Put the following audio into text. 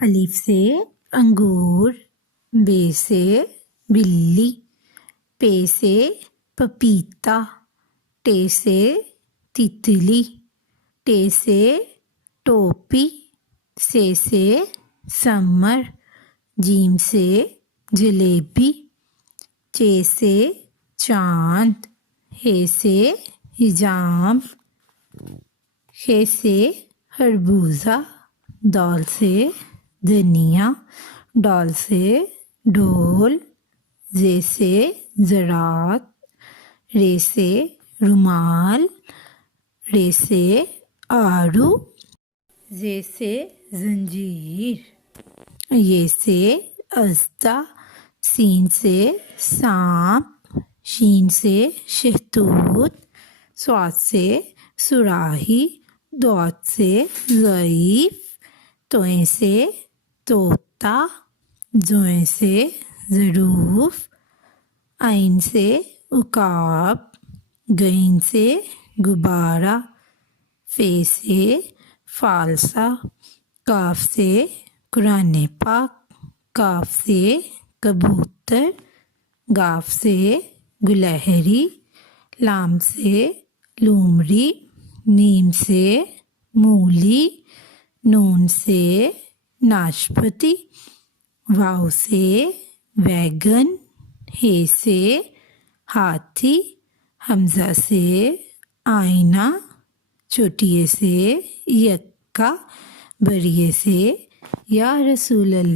الف سے انگور، بے سے بلی، پے سے پپیتا، ٹے سے تتلی، ٹے سے ٹوپی، سے سمر، جیم سے جلیبی، چے سے چاند، ہے سے حجام، خے سے خربوزہ، دال سے دھنیا، ڈال سے ڈھول، زے سے زراعت، رے سے رومال، رے سے آڑو، زے سے زنجیر، یہ سے اژدھا، سین سے سانپ، شین سے شہتوت، صاد سے صراحی، ضاد سے ضعیف، توئیں سے طوطا، زوئیں سے ظروف، عین سے عقاب، غین سے غبارہ، فے سے فالسا، کاف سے قرآن پاک، کاف سے کبوتر، گاف سے گلہری، لام سے لومڑی، میم سے مولی، نون سے ناشپاتی، واو سے ویگن، ہے سے ہاتھی، حمزہ سے آئینہ، چھوٹیے سے یکا، بڑیے سے یا رسول اللہ۔